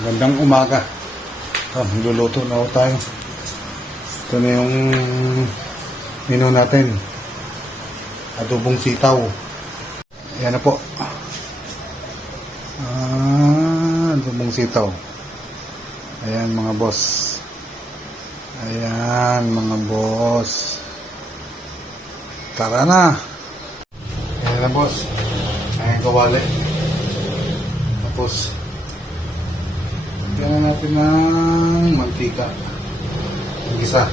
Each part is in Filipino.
Magandang umaga. Magluluto na ako tayo. Ito na yung menu natin. Adobong sitaw. Ayan na po. Adobong sitaw. Ayan mga boss. Ayan mga boss. Tara na. Ayan na boss. Ayan kawali. Tapos lagyan natin ng mantika. Gisa.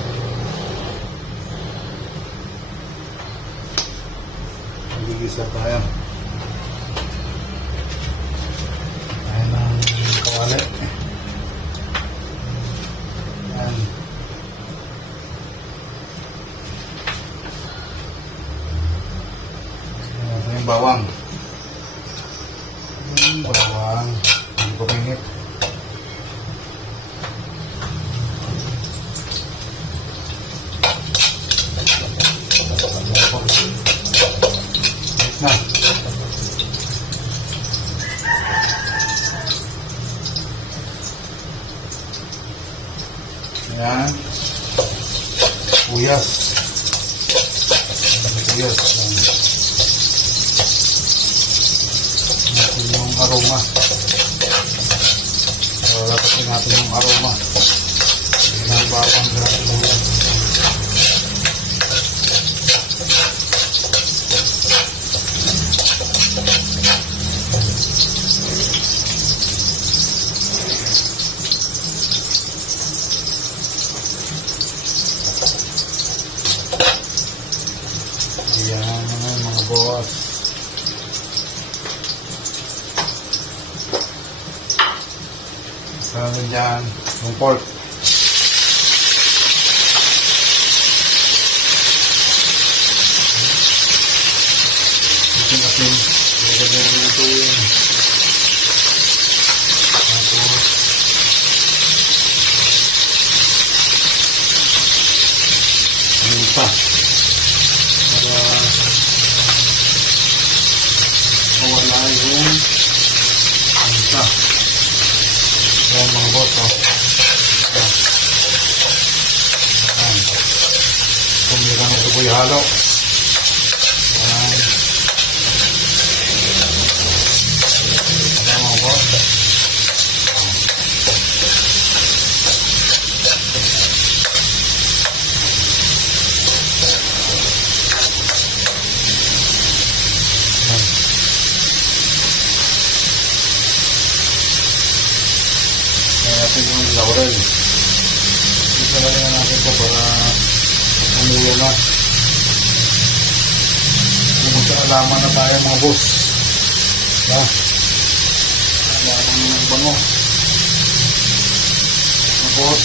Gisa tayo. Ayan ang kawali. Ayan. Ayan yung bawang. Bawang. Hindi ko mainit. Na. Ayan. Uyas. Uyas. Natin yung aroma. So, lapatin natin yung aroma. Ayan ang bawang grabe uyas. Ayan naman mga boss. Saan na dyan yung pork. Asin. Lagyan na ito yun. Tapos ano pa? Mawala yung ansa. Ayan mga boss, oh. Ayan. Tumira na sa buhay halo. Ayan. Ayan mga boss. Natin yung laurel. Isa na rin natin ito para umulo na. Alaman na tayo mga boss. Alaman ng bango. Mga boss.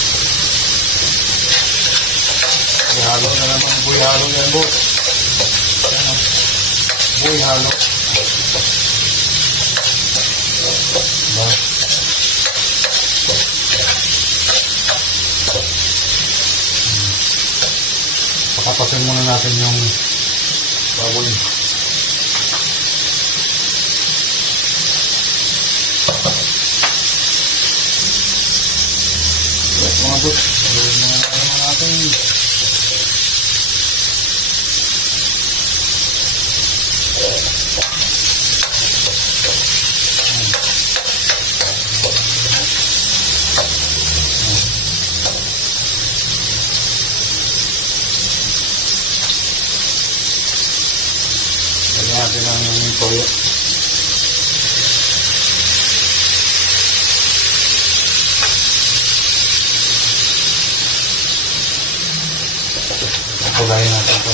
Buhalo na naman. Buhalo yan boss. Buhalo. Pakatasin muna natin yung baboy. Mga boss, mga natin. Natin lang yung toyo. Pagulayin natin ito.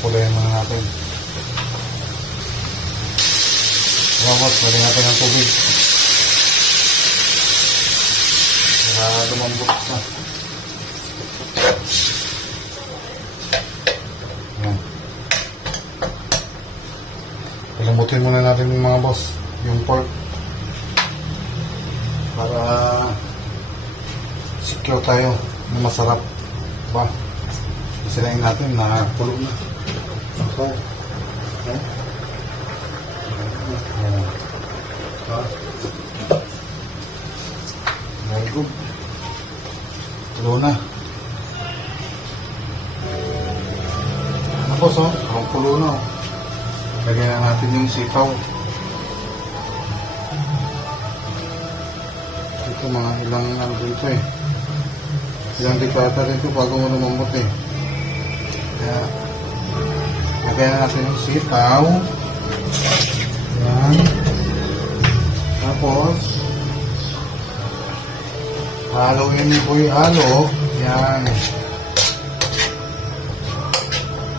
Pagulayin muna natin. Vamos, lagyan natin ng tubig. Para lumambot na. Ayan. Palambutin muna natin yung mga boss, yung pork. Para secure tayo na masarap. Diba? Isirain natin na pulo na. So, okay. Very good. Pulo na. Tapos ang pulo na. Lagyan na natin yung sitaw. Ito mga ilang ano dito eh. Ilang dekada rin ito bago mo lumambot eh. Kaya, lagyan na natin yung sitaw. Yan. Tapos, haluin mo po yung halo. Yan.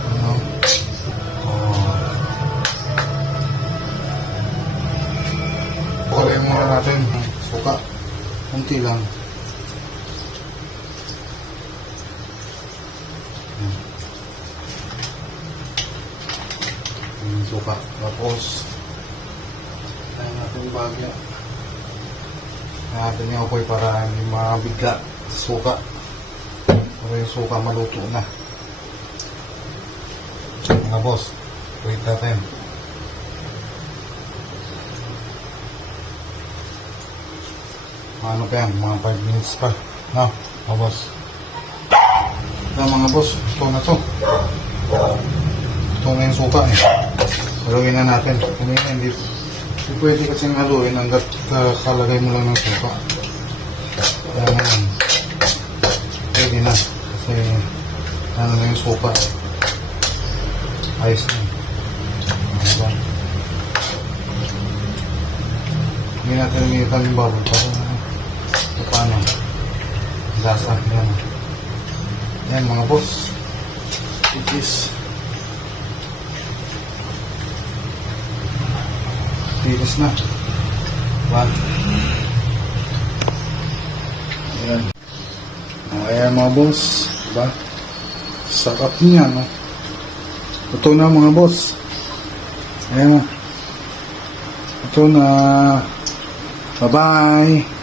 Ano? Kukunin muna natin suka. Kunti lang. Suka. Tapos, tayo natin yung bagya. Natin yung apoy para hindi mabigla sa suka. Para yung suka maluto na. Mga boss, wait natin. Ano pa yan? Mga 5 minutes pa. No, mga boss. Mga boss, ito na to. Ito na yung suka eh. Haluin na natin. Hindi pwede kasing haluin hanggat kalagay mo lang ng suka. Kaya naman. Pwede na. Kasi ano na yung suka. Ayos na. Diba? Hindi natin umiitan yung bubble para paano? Lasa. Yan. Yan mga boss. It is tiris na. Diba? Ayan. Ayan mga boss. Diba? Sarap niya, no? Ito na mga boss. Ayan na. Ito na. Bye-bye.